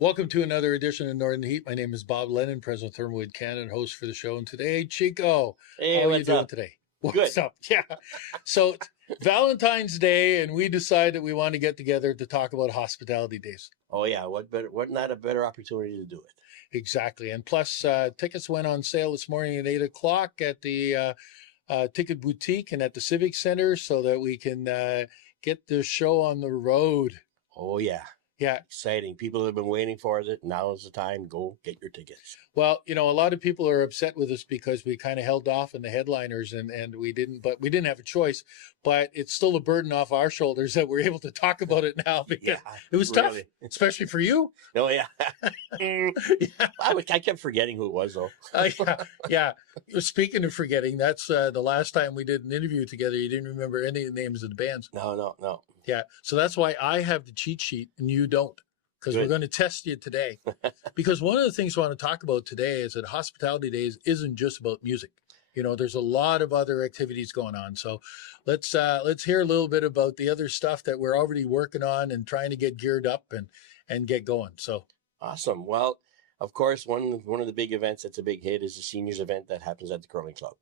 Welcome to another edition of Northern Heat. My name is Bob Lennon, president of ThermalWood Canada, and host for the show. And today, Chico, Hey, how are you what's doing up? today? Good. What's up? Yeah. So Valentine's Day, and we decide that we want to get together to talk about hospitality days. Oh yeah, what not a better opportunity to do it. Exactly. And plus, tickets went on sale this morning at 8 o'clock at the Ticket Boutique and at the Civic Center so that we can get the show on the road. Oh yeah, Yeah. exciting. People have been waiting for it. Now is the time. Go get your tickets. Well, a lot of people are upset with us because we kind of held off on the headliners and we didn't have a choice, but it's still a burden off our shoulders that we're able to talk about it now because Yeah, it was really. tough, especially for you. Oh yeah. Yeah. I kept forgetting who it was though. Yeah. Speaking of forgetting, that's the last time we did an interview together. You didn't remember any of the names of the bands. No. Yeah. So that's why I have the cheat sheet and you don't, because we're Good. going to test you today. Because one of the things we want to talk about today is that Hospitality Days isn't just about music. There's a lot of other activities going on. So let's hear a little bit about the other stuff that we're already working on and trying to get geared up and get going. So Awesome. Well, of course, one of the big events that's a big hit is the seniors event that happens at the curling club.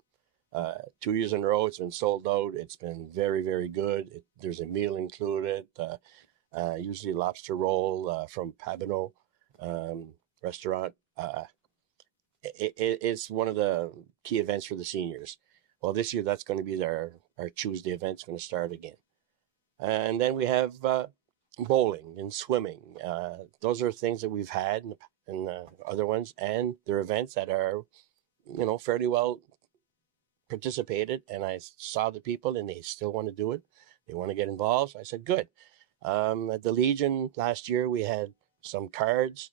2 years in a row, it's been sold out. It's been very, very good. There's a meal included. Usually lobster roll from Pabino restaurant. It's one of the key events for the seniors. Well, this year that's going to be our Tuesday event. It's going to start again. And then we have bowling and swimming. Those are things that we've had in other ones, and they're events that are, fairly well participated. And I saw the people, and they still want to do it. They want to get involved. So I said, good. At the Legion last year, we had some cards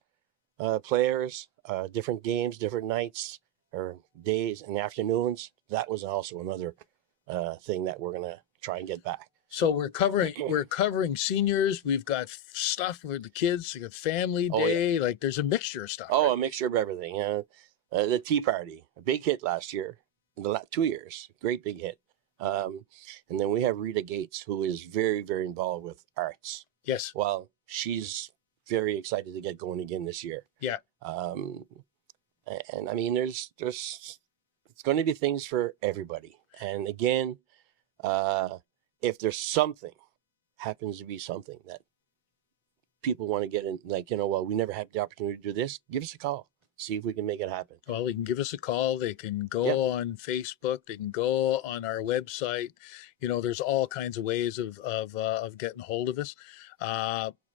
players, different games, different nights or days and afternoons. That was also another thing that we're going to try and get back. So we're covering seniors. We've got stuff for the kids. We got family day. Yeah. Like there's a mixture of stuff. Oh, right? A mixture of everything. The tea party, a big hit last year. In the last 2 years, great big hit. And then we have Rita Gates, who is very, very involved with arts. Yes. Well, she's very excited to get going again this year. Yeah. And I mean, there's it's going to be things for everybody. And again, if there's happens to be something that people want to get in, well, we never had the opportunity to do this, give us a call. See if we can make it happen. Well, they can give us a call. They can go on Facebook. They can go on our website. There's all kinds of ways of getting hold of us.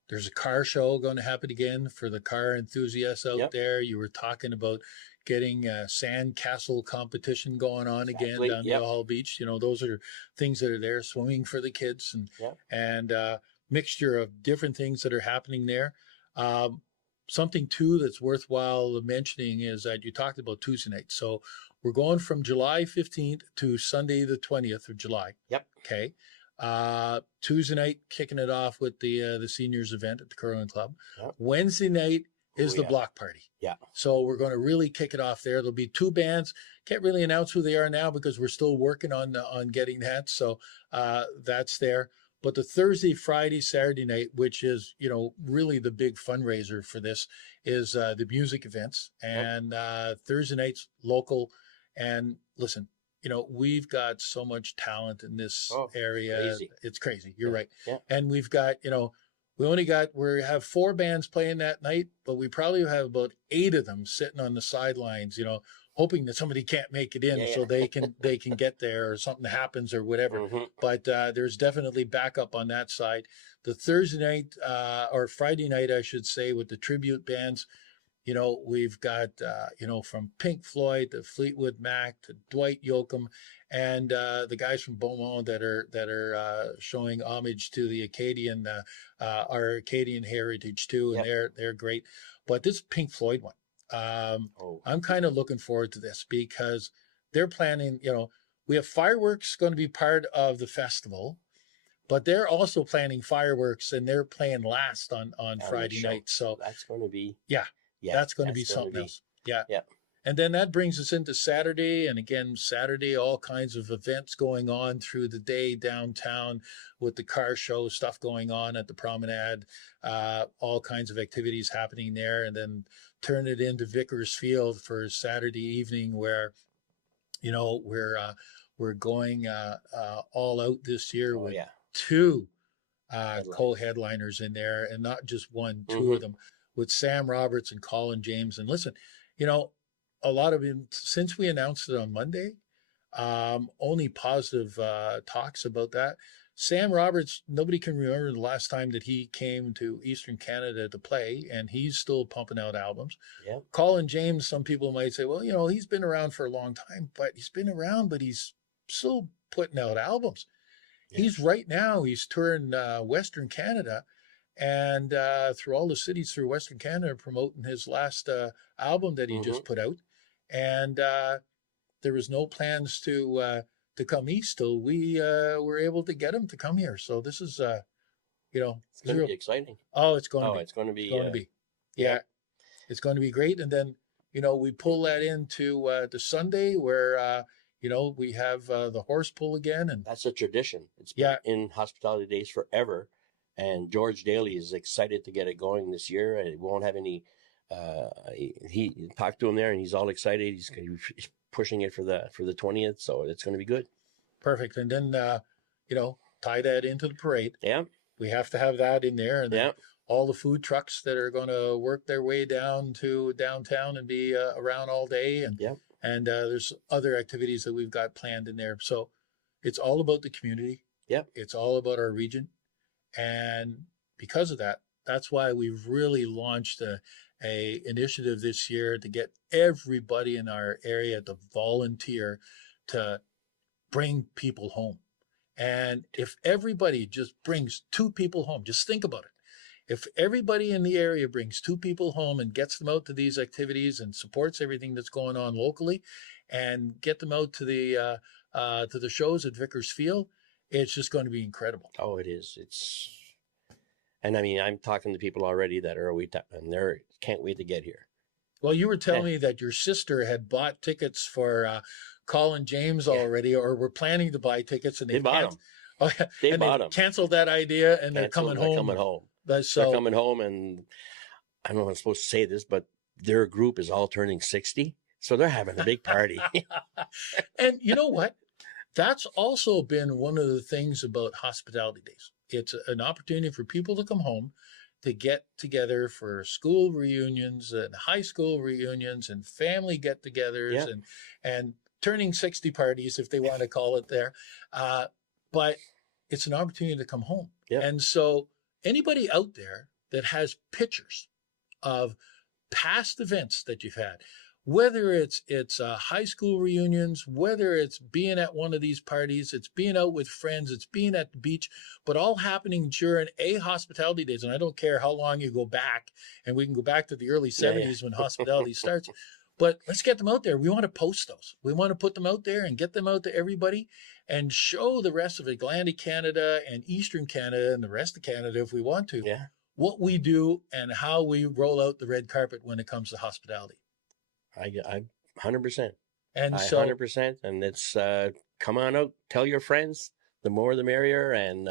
There's a car show going to happen again for the car enthusiasts out there. You were talking about getting a sandcastle competition going on again down at Hall Beach. Those are things that are there. Swimming for the kids and mixture of different things that are happening there. Something too that's worthwhile mentioning is that you talked about Tuesday night. So we're going from July 15th to Sunday the 20th of July. Yep. Okay. Tuesday night kicking it off with the seniors event at the curling club. Yep. Wednesday night is the block party. Yeah. So we're going to really kick it off there. There'll be two bands. Can't really announce who they are now because we're still working on getting that. So that's there. But the Thursday, Friday, Saturday night, which is, really the big fundraiser for this, is the music events. And Thursday nights, local. And listen, we've got so much talent in this area. Crazy. It's crazy. You're right. Yeah. And we've got, we have 4 bands playing that night, but we probably have about 8 of them sitting on the sidelines, hoping that somebody can't make it in so they can get there or something happens or whatever. Mm-hmm. But there's definitely backup on that side. The Thursday night or Friday night, I should say, with the tribute bands, we've got, from Pink Floyd to Fleetwood Mac to Dwight Yoakam and the guys from Beaumont that are showing homage to the Acadian, our Acadian heritage too. And they're great. But this Pink Floyd one, I'm kind of looking forward to this because they're planning, we have fireworks going to be part of the festival, but they're also planning fireworks and they're playing last on Friday night. So that's going to be, that's going to be something else. Yeah. And then that brings us into Saturday. And again, Saturday, all kinds of events going on through the day downtown with the car show, stuff going on at the promenade, all kinds of activities happening there. And then turn it into Vickers Field for Saturday evening, where, we're going all out this year with two co-headliners in there, and not just one, two of them, with Sam Roberts and Colin James. And listen, a lot of him, since we announced it on Monday, only positive talks about that. Sam Roberts, nobody can remember the last time that he came to Eastern Canada to play, and he's still pumping out albums. Yeah. Colin James, some people might say, well, he's been around for a long time, but he's still putting out albums. Yeah. He's touring Western Canada, and through all the cities through Western Canada, promoting his last album that he just put out. And there was no plans to come east till we were able to get him to come here. So this is, it's going to be exciting. Oh, it's going to be. It's going to be. It's going to be great. And then, we pull that into the Sunday where, we have the horse pull again. And that's a tradition. It's been in Hospitality Days forever. And George Daly is excited to get it going this year. And it won't have any. He talked to him there, and he's all excited. He's pushing it for the 20th, so it's going to be good. Perfect. And then tie that into the parade. Yeah, we have to have that in there, and then all the food trucks that are going to work their way down to downtown and be around all day, and there's other activities that we've got planned in there. So it's all about the community. Yeah, it's all about our region, and because of that, that's why we've really launched a initiative this year to get everybody in our area to volunteer to bring people home. And if everybody just brings 2 people home, just think about it. If everybody in the area brings 2 people home and gets them out to these activities and supports everything that's going on locally, and get them out to the shows at Vickers Field, it's just going to be incredible. Oh, it is. And I mean, I'm talking to people already that are and they can't wait to get here. Well, you were telling me that your sister had bought tickets for Colin James already, or were planning to buy tickets, and they bought them. Oh, yeah. They bought them. Canceled that idea, and they're coming home. They're coming home, and I don't know if I'm supposed to say this, but their group is all turning 60, so they're having a big party. And you know what? That's also been one of the things about Hospitality Days. It's an opportunity for people to come home, to get together for school reunions and high school reunions and family get-togethers and turning 60 parties, if they want to call it there. But it's an opportunity to come home. Yeah. And so anybody out there that has pictures of past events that you've had, whether it's high school reunions, whether it's being at one of these parties, it's being out with friends, it's being at the beach, but all happening during Hospitality Days. And I don't care how long you go back, and we can go back to the early 70s when hospitality starts, but let's get them out there. We want to post those. We want to put them out there and get them out to everybody and show the rest of Atlantic Canada and Eastern Canada and the rest of Canada, if we want to, what we do and how we roll out the red carpet when it comes to hospitality. I 100%. And 100%. And it's come on out, tell your friends, the more the merrier, and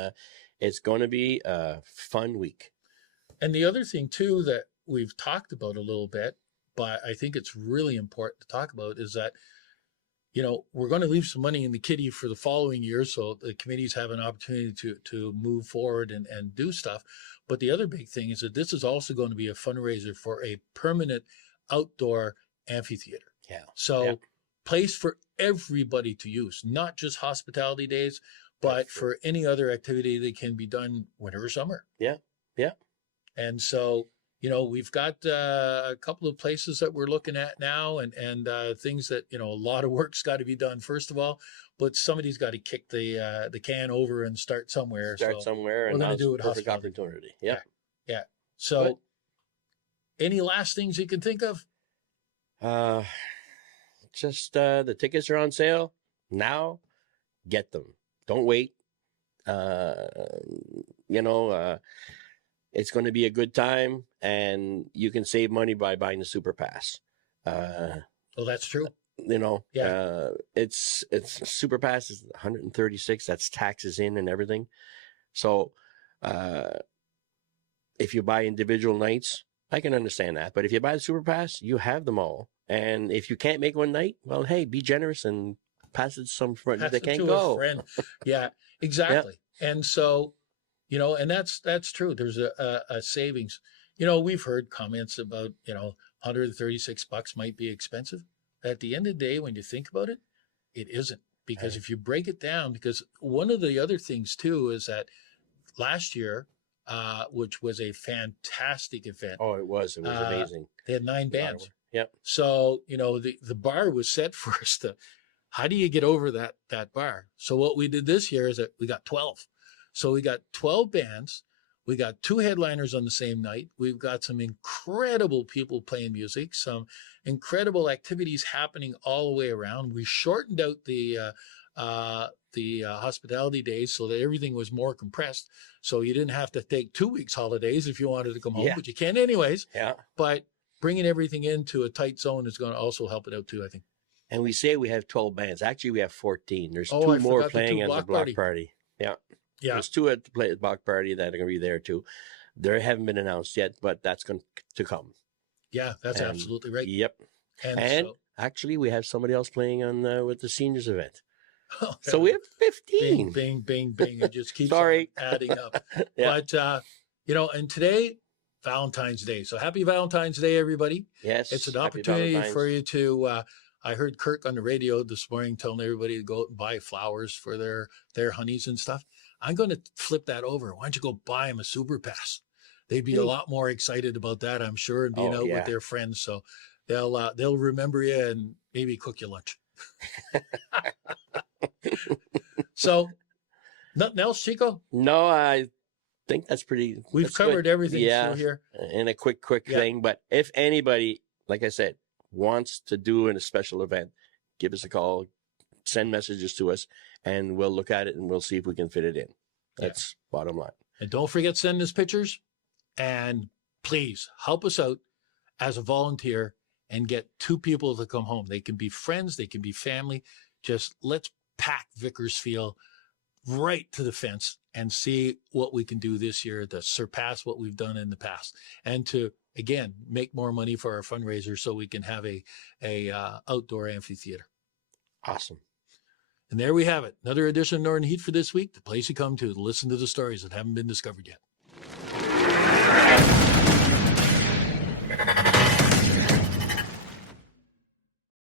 it's going to be a fun week. And the other thing too that we've talked about a little bit, but I think it's really important to talk about, is that we're going to leave some money in the kitty for the following year, so the committees have an opportunity to move forward and do stuff. But the other big thing is that this is also going to be a fundraiser for a permanent outdoor amphitheater. Place for everybody to use, not just Hospitality Days, but for any other activity that can be done winter or summer. And so we've got a couple of places that we're looking at now, and things that a lot of work's got to be done first of all, but somebody's got to kick the can over and start somewhere. We're going to do it. Perfect opportunity. So any last things you can think of? Just the tickets are on sale now. Get them. Don't wait. It's going to be a good time, and you can save money by buying the Super Pass. Oh, that's true. Yeah. It's super pass is 136. That's taxes in and everything. So, if you buy individual nights, I can understand that. But if you buy the super pass, you have them all. And if you can't make one night, well, hey, be generous and pass it to some friend that can't go. A friend. Yeah, exactly. Yeah. And so, and that's true. There's a savings. We've heard comments about, $136 might be expensive. At the end of the day, when you think about it, it isn't. Because if you break it down, because one of the other things too is that last year, which was a fantastic event. Oh, it was amazing. They had 9 bands. Yep. So, the bar was set for us to, how do you get over that bar? So what we did this year is that we got 12. So we got 12 bands. We got 2 headliners on the same night. We've got some incredible people playing music, some incredible activities happening all the way around. We shortened out the hospitality days so that everything was more compressed. So you didn't have to take 2 weeks holidays if you wanted to come home, but you can anyways. Yeah. But bringing everything into a tight zone is going to also help it out too, I think. And we say we have 12 bands. Actually, we have 14. There's 2 more playing at the block party. Yeah. Yeah. There's 2 at the block party that are going to be there too. They haven't been announced yet, but that's going to come. Yeah, that's absolutely right. Yep. And so, actually, we have somebody else playing on with the seniors event. Oh, so we have 15. Bing, bing, bing. It just keeps adding up. Yeah. But, and today, Valentine's Day. So happy Valentine's Day, everybody. Yes. It's an opportunity for you to, I heard Kirk on the radio this morning telling everybody to go out and buy flowers for their honeys and stuff. I'm going to flip that over. Why don't you go buy them a super pass? They'd be a lot more excited about that, I'm sure, and being out with their friends. So they'll remember you and maybe cook you lunch. So, nothing else, Chico? No, I think that's We've covered everything through here. In a quick thing. But if anybody, like I said, wants to do a special event, give us a call, send messages to us, and we'll look at it and we'll see if we can fit it in. That's bottom line. And don't forget, send us pictures, and please help us out as a volunteer and get 2 people to come home. They can be friends, they can be family. Just let's pack Vickers Field right to the fence and see what we can do this year to surpass what we've done in the past, and to, again, make more money for our fundraiser so we can have a outdoor amphitheater. Awesome. And there we have it. Another edition of Northern Heat for this week, the place you come to listen to the stories that haven't been discovered yet.